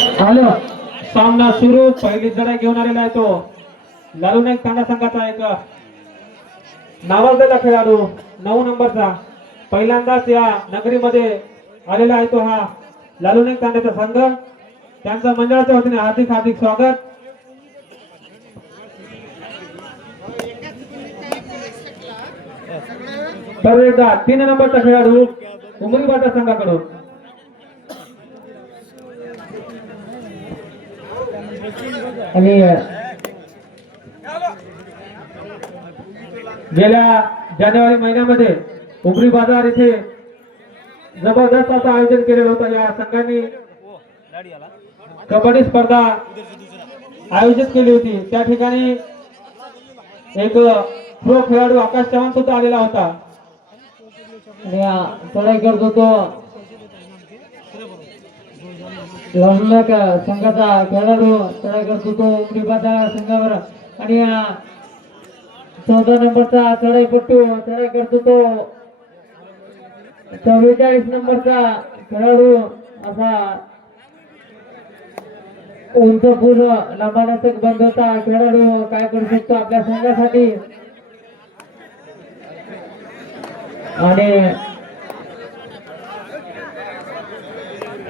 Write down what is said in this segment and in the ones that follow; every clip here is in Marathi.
हॅलो सामना सुरू. पहिली लढाई घेऊन आलेला आहे तो लालू नाईक तांडा संघाचा एक नावाजलेला खेळाडू 9 नंबरचा पहिल्यांदाच या नगरीमध्ये आलेला आहे तो हा लालू नाईक तांड्याचा संघ. त्यांचा मंडळाच्या वतीने हार्दिक हार्दिक स्वागत. तर एकदा 3 नंबरचा खेळाडू उमरी बाजार संघाकडून आणि गेल्या जानेवारी महिन्यामध्ये उमरी बाजार इथे जबरदस्त असं आयोजन केलेलं होतं. या संघाने कबड्डी स्पर्धा आयोजित केली होती. त्या ठिकाणी एक प्रो खेळाडू आकाश चव्हाण सुद्धा आलेला होता. चढाई करतो तो लढण्याक संघाचा खेळाडू चढाई करतो तो उमरी बाजार संघावर आणि 14 नंबरचा चढाईपट्टू चढाई करतो तो 44 नंबरचा खेळाडू असा उंच पूर्ण लंबालचक बंदचा खेळाडू काय करू शकतो आपल्या संघासाठी. आणि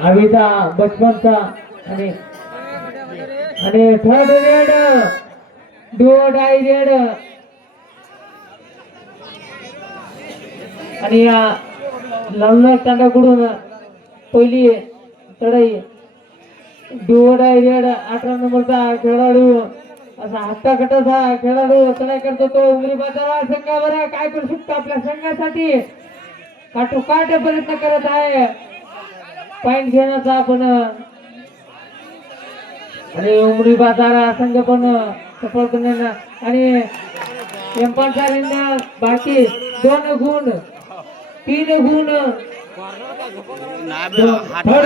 अविता बचपनचा आणि थर्ड रेड डो डाय रेड आणि या लालनाथ तांड्याकडून पहिली चढाई डो डाय रेड 18 नंबरचा खेळाडू असा हट्टाकटाचा खेळाडू चढाई करतो तो उमरी बाजार संघावर काय करू शकतो आपल्या संघासाठी काटोकाट प्रयत्न करत आहे पॉइंट घेण्याचा आपण आणि उमरी बाजार संघ पण सफल करण्याला आणि एम्पायरच्या बाकी 2 गुण 3 गुण थर्ड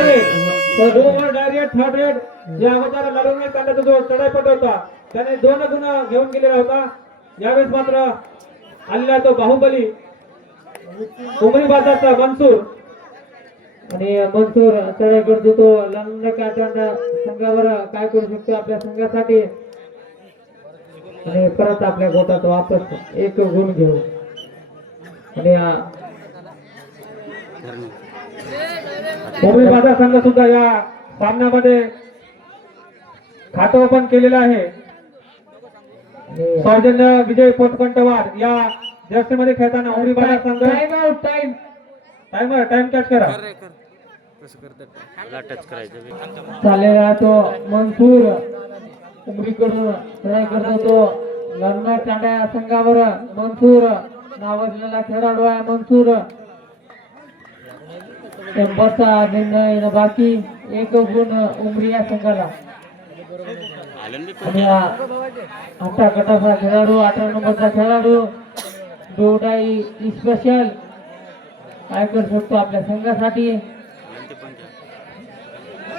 रेड या अगोदर लालू नाईक तांड्याचा जो चढाईपट होता त्याने 2 गुण घेऊन गेलेला होता. यावेळेस मात्र आलेला तो बाहुबली उमरी बाजारचा मनसूर आणि मनसूर चढाई करतो तो लालू नाईक तांडा संघावर काय करू शकतो आपल्या संघासाठी आणि परत आपल्या गोटात वापस 1 गुण घेऊ. आणि उमरी बाजार संघ सुद्धा या सामन्यामध्ये खातं ओपन केलेलं आहे. सौजन्य विजय पोटकंटवार या जर्सी मध्ये खेळताना उमरी बाजार संघ टाइम कॅच करा चालेला तो मनसूर उमरीकडून ट्राय करतो तो लढणार तांड्या संघावर मनसूर नावाजलेला खेळाडू आहे. मनसूर एम्बरचा निर्णय बाकी 1 गुण उमरी या संघाला. आणि आता गटाचा खेळाडू 18 नंबरचा खेळाडू डोडाई स्पेशल काय करू शकतो आपल्या संघासाठी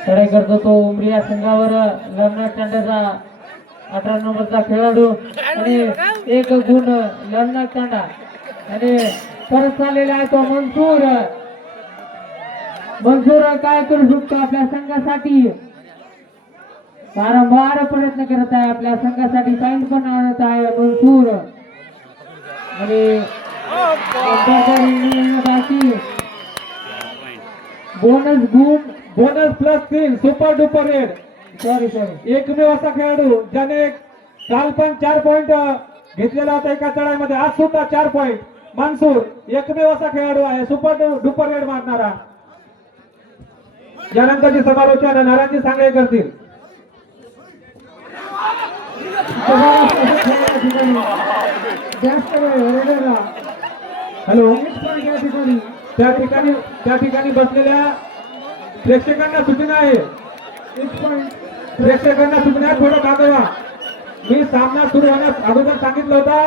चढाई करतो तो उमरी या संघावर लढणार तांड्याचा 18 नंबरचा खेळाडू आणि 1 गुण लढणार तांडा. आणि परत चाललेला आहे तो मनसूर काय करू शकतो आपल्या संघासाठी वारंवार प्रयत्न करत आहे आपल्या संघासाठी पॉइंट पण आणत आहे मनसूर. आणि बाकी bonus +3 super duper red. Sorry एकमेव असा खेळाडू ज्याने काल पण 4 पॉइंट घेतलेला होता एका चढाईमध्ये. आज सुद्धा 4 पॉइंट मनसूर एकमेव असा खेळाडू आहे सुपर डुपर रेड मारणारा. यानंतरची समालोचन नारायणजी सांगळे करतील. हॅलो त्या ठिकाणी बसलेल्या प्रेक्षकांना सूचना आहे. प्रेक्षकांना सूचना आहे थोडं मागवा. मी सामना सुरू होण्यास अगोदर सांगितलं होता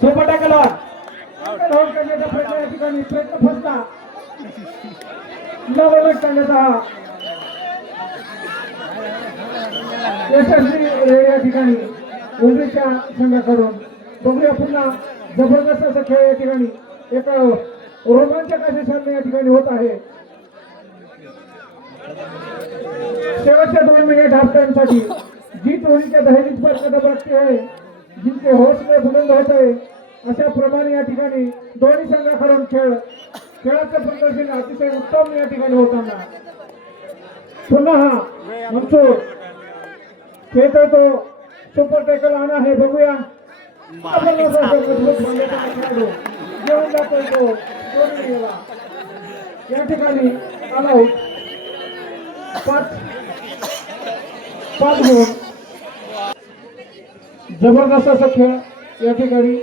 सोपं टाकलं करण्याचा प्रयत्न या ठिकाणी प्रयत्न फसला. यशस्वी या ठिकाणी उमरीच्या संघाकडून बघूया पुन्हा जबरदस्त असा खेळ या ठिकाणी एक रोमांचक असे सामने या ठिकाणी होत आहे. शेवटच्या 2 मिनिट हाफ टाइम साठी जी टोळीच्या दहेलीच पर कदम राखते आहे, जिंके हौसले बुलंद होत आहे, अशा प्रमाणे या ठिकाणी दोन्ही संघाकडून खेळाचं प्रदर्शन अतिशय उत्तम या ठिकाणी होताना पुन्हा हा मनसूर खेळतोय तो सुपर टॅकल आणा आहे बघूया. घेऊन जातोय तो दोन्ही गेला. या ठिकाणी आलाउट 5 गुण. जबरदस्त असा खेळ या ठिकाणी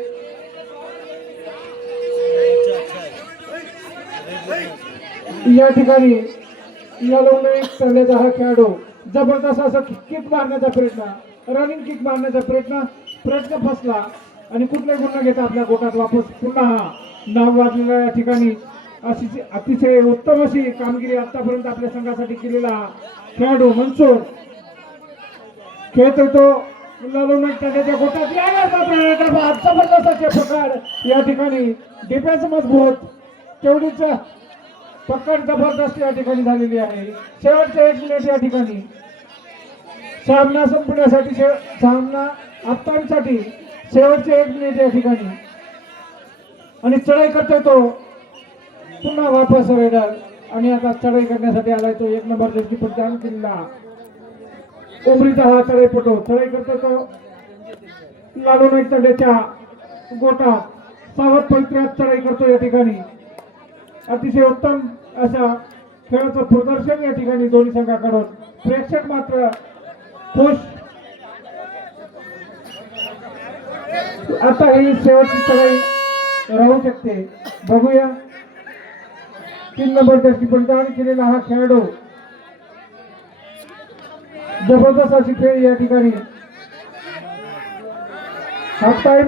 चालण्याचा हा खेळाडू जबरदस्त असा किक मारण्याचा प्रयत्न, रनिंग किक मारण्याचा प्रयत्न फसला आणि कुठलाही गुन्हा घेता आपल्या गोटात वापस पुन्हा हा नाव वाजलेला या ठिकाणी अतिशय उत्तम अशी कामगिरी आतापर्यंत आपल्या संघासाठी केलेला खेळाडू मनसूर खेळतोय तो त्याच्या गोटात जबरदस्त असे पकड या ठिकाणी डिफेन्स मजबूत तेवढीच पकड जबरदस्त या ठिकाणी झालेली आहे. शेवटचे 1 मिनिट या ठिकाणी सामना संपण्यासाठी सामना आत्तासाठी शेवटचे 1 मिनिट या ठिकाणी आणि चढाई करतोय तो पुन्हा वापस रेडर आणि आता चढाई करण्यासाठी आलाय तो 1 नंबर जर्सी परिधान केलेला उमरीचा हा चढाईपटू चढाई करतो तो लालू नाईक तड्याच्या गोटा सावध पवित्र्यात चढाई करतो या ठिकाणी. अतिशय उत्तम अशा खेळाचं प्रदर्शन या ठिकाणी दोन्ही संघाकडून प्रेक्षक मात्र खुश. आता ही शेवटची चढाई राहू शकते बघूया. 3 नंबर जर्सी परिधान केलेला हा खेळाडू जबरदस्त अशी खेळ या ठिकाणी हाफ टाइम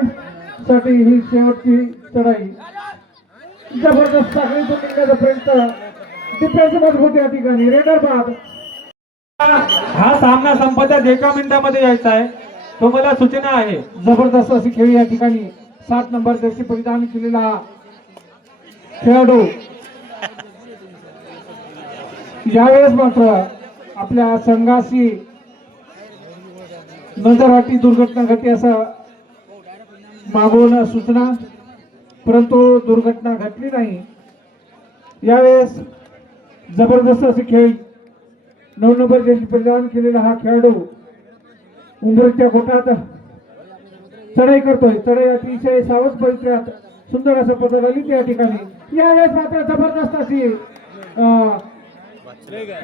साठी ही शेवटची चढाई जबरदस्त साखळीतून निघण्याचा प्रयत्न डिफेन्स मजबूत या ठिकाणी रेडर बाद. हा सामना संपत्यात 1 मिनिटामध्ये यायचा आहे, तुम्हाला सूचना आहे. जबरदस्त अशी खेळ या ठिकाणी 7 नंबर जर्सी परिधान केलेला खेळाडू यावेळेस मात्र आपल्या संघाशी नजरहाटी दुर्घटना घडली असं मागून सूचना, परंतु दुर्घटना घडली नाही. यावेळेस जबरदस्त असे खेळ 9 नंबर जर्सी परिधान केलेला हा खेळाडू उंबरीच्या गोटात चढाई करतोय. चढाई अतिशय सावध पवित्र्यात सुंदर असं पदर आली त्या ठिकाणी. यावेळेस मात्र जबरदस्त अशी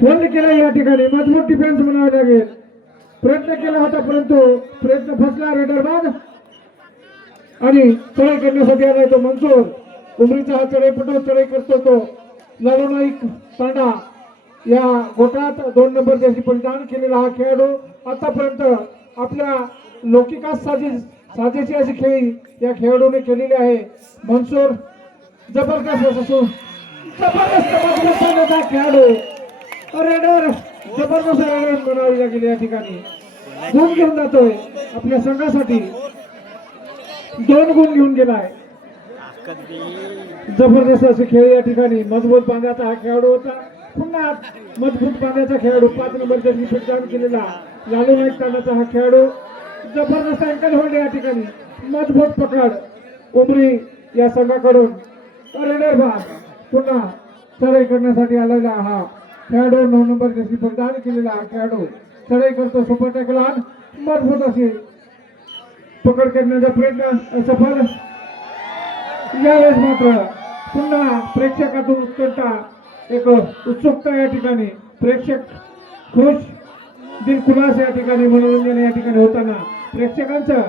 होल्ड केला या ठिकाणी मजबूत डिफेन्स म्हणावे लागेल. प्रयत्न केला होता परंतु प्रयत्न फसला. रेडर बाद आणि चढाई करण्यासाठी आलाय तो मनसूर उमरीचा हा चढाईपटू चढाई करतो तो लालू नाईक तांडा या गोटात 2 नंबर जर्सी परिधान केलेला हा खेळाडू आतापर्यंत आपल्या लौकिकात साजेशी अशी खेळी या खेळाडूने केलेली आहे. मनसूर जबरदस्त खेळाडू रेडर जबरदस्त बनावी लागेल या ठिकाणी. गुण घेऊन जातोय आपल्या संघासाठी 2 गुण घेऊन गेलाय. जबरदस्त असे खेळ या ठिकाणी मजबूत बांधाचा हा खेळाडू होता. पुन्हा मजबूत बांधाचा खेळाडू 5 नंबर जर्सी परिधान केलेला लालू नाईक तांडाचा हा खेळाडू जबरदस्त अँकल होल्ड या ठिकाणी मजबूत पकड उमरी या संघाकडून रेडर बाद. पुन्हा चढाई करण्यासाठी आलेला हा खेळाडू 9 नंबर जर्सी परिधान केलेला हा खेळाडू चढाई करतो सुपर टॅकल आण मजबूत असे पकड करण्याचा प्रयत्न सफल. यावेळेस मात्र पुन्हा प्रेक्षकातून उत्कंठा एक उत्सुकता या ठिकाणी प्रेक्षक खुश दिलखुलास या ठिकाणी मनोरंजन या ठिकाणी होताना प्रेक्षकांचा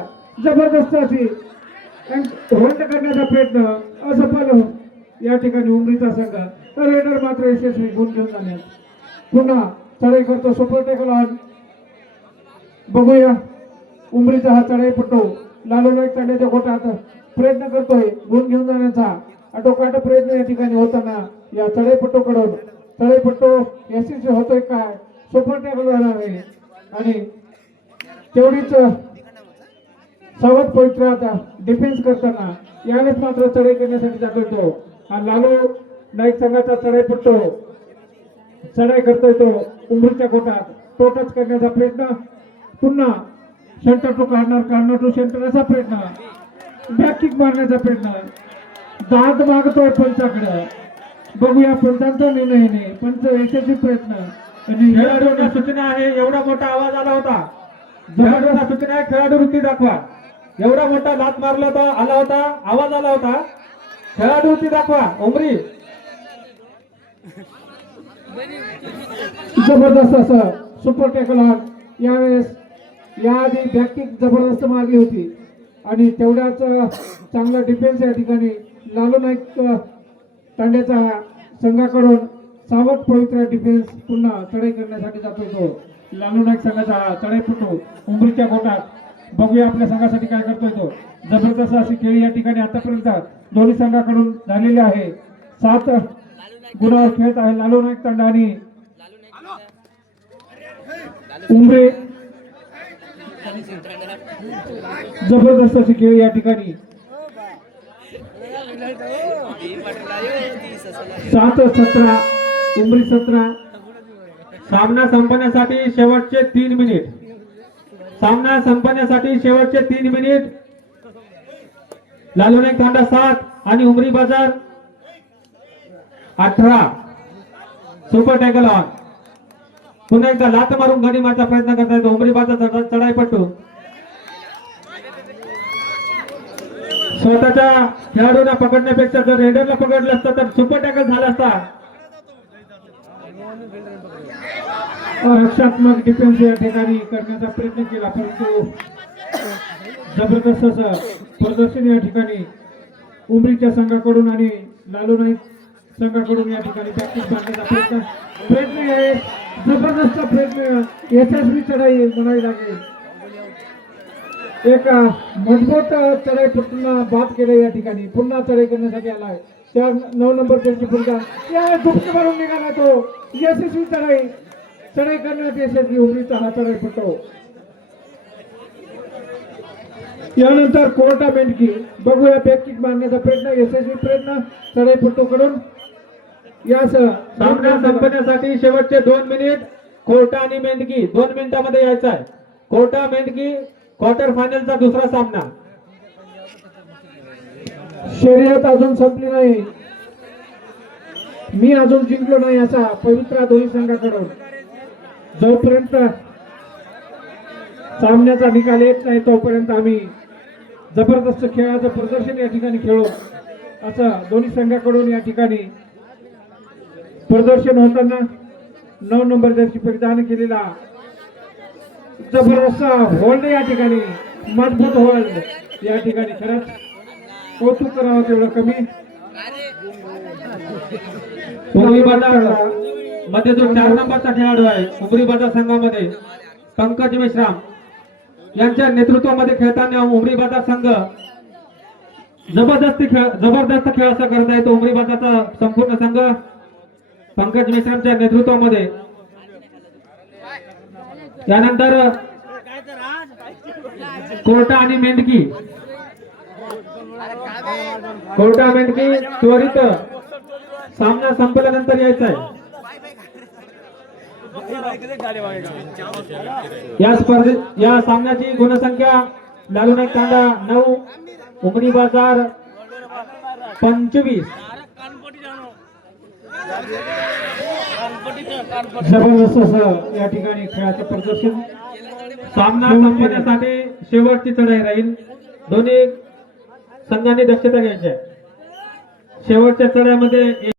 जबरदस्त अशी होल्ड करण्याचा प्रयत्न असफल या ठिकाणी उमरीचा संघ. रेडर मात्र यशस्वी गुण घेऊन जाण्यात पुन्हा चढाई करतो सुपर टॅकल ऑन बघूया. उमरीचा हा चढाईपटू लालू नाईक तांड्याच्या गोटात प्रयत्न करतोय गुण घेऊन जाण्याचा आटोकाट प्रयत्न या ठिकाणी होताना या चढाईपटूकडून चढाईपटू यशस्वी होतोय काय सुपर टॅकल होणार आहे आणि तेवढीच सावध पवित्र्यात डिफेन्स करताना यावेळेस मात्र चढाई करण्यासाठी जातोय तो हा लालू नाईक संघाचा चढाईपटू चढाई करतोय तो उमरीच्या गोटात तो टच करण्याचा प्रयत्न पुन्हा centre to corner to centre असा प्रयत्न बॅक किक मारण्याचा प्रयत्न दाद मागतोय पंचाकडे बघूया पंचांचा निर्णय नाही पंच यशस्वी प्रयत्न आणि खेळाडूंना सूचना आहे एवढा मोठा आवाज आला होता खेळाडूंना सूचना आहे खेळाडू वृत्ती दाखवा एवढा मोठा लात मारला होता आला होता आवाज आला होता खेळाडू वृत्ती दाखवा उमरी जबरदस्त असं सुपर टॅकल यावेळेस याआधी बॅक किक जबरदस्त मारली होती आणि तेवढ्याच चांगला डिफेन्स या ठिकाणी लालू नाईक तांड्याचा संघाकडून सावध पवित्र डिफेन्स पुन्हा चढाई करण्यासाठी जातोय तो लालू नाईक संघाचा चढाईपटू उमरीच्या गोटात बघूया आपल्या संघासाठी काय करतोय तो जबरदस्त अशी खेळी या ठिकाणी आतापर्यंत दोन्ही संघाकडून झालेली आहे 7 गुणावर खेळत आहे लालू नाईक तांडा आणि उमरे जबरदस्त अशी खेळ या ठिकाणी 7-17 उमरी 17 सामना संपण्यासाठी शेवटचे 3 मिनिट सामना संपण्यासाठी शेवटचे 3 मिनिट लालू नाईक तांडा 7 आणि उमरी बाजार 18 सुपर टॅकल ऑन पुन्हा एकदा लात मारून गडी मारचा प्रयत्न करता येतो उमरी बाजार चढाईपटू स्वतःच्या खेळाडूंना पकडण्यापेक्षा जर रेडरला पकडलं असतं तर सुपर टॅकल झाला असता रक्षात्मक डिफेन्स या ठिकाणी करण्याचा प्रयत्न केला परंतु जबरदस्त असं प्रदर्शन या ठिकाणी उमरीच्या संघाकडून आणि लालू नाईक संघाकडून या ठिकाणी बॅटिंग मारण्याचा प्रयत्न आहे जबरदस्त प्रयत्न यशस्वी चढाई म्हणावी लागेल एक मजबूत चढाई पुन्हा बाद केलं या ठिकाणी पुन्हा चढाई करण्यासाठी आलाय त्या 9 नंबर पेशची पुन्हा या दुपटी मारून निघाला तो यशस्वी चढाई करण्यात यशस्वी उमरीचा हा चढाई पटतो यानंतर कोर्टा मेंढकी बघूया बॅक किक मारण्याचा प्रयत्न यशस्वी प्रयत्न चढाई पट्टू कडून यास सामना संपण्यासाठी शेवटचे 2 मिनिट कोर्टा आणि मेंढकी 2 मिनिटांमध्ये यायचा आहे कोर्टा मेंढकी क्वार्टर फायनलचा दुसरा सामना शर्यत अजून संपली नाही मी अजून जिंकलो नाही असा पवित्र दोन्ही संघाकडून जोपर्यंत सामन्याचा निकाल येत नाही तोपर्यंत आम्ही जबरदस्त खेळाचं प्रदर्शन या ठिकाणी खेळू असं दोन्ही संघाकडून या ठिकाणी प्रदर्शन होताना 9 नंबर जर्सी परिधान केलेला जबरदस्त होल्ड या ठिकाणी मजबूत होल्ड या ठिकाणी खरंच कौतुक करावं तेवढं कमी उमरी बाजार मध्ये जो 4 नंबरचा खेळाडू आहे उमरी बाजार संघामध्ये पंकज मेश्राम यांच्या नेतृत्वामध्ये खेळताना उमरी बाजार संघ जबरदस्त खेळ असा करता येतो उमरी बाजारचा संपूर्ण संघ पंकज मेश्रामच्या नेतृत्वामध्ये त्यानंतर कोर्टा आणि मेंढकी त्वरित सामना संपल्यानंतर यायचा आहे या स्पर्धेत या सामन्याची गुणसंख्या लालू नाईक तांडा 9 उमरी बाजार 25 जबरदस्त असं या ठिकाणी खेळाचं प्रदर्शन सामना संपण्यासाठी शेवटची चढाई राहील दोन्ही संघांनी दक्षता घ्यायची आहे शेवटच्या चढाईमध्ये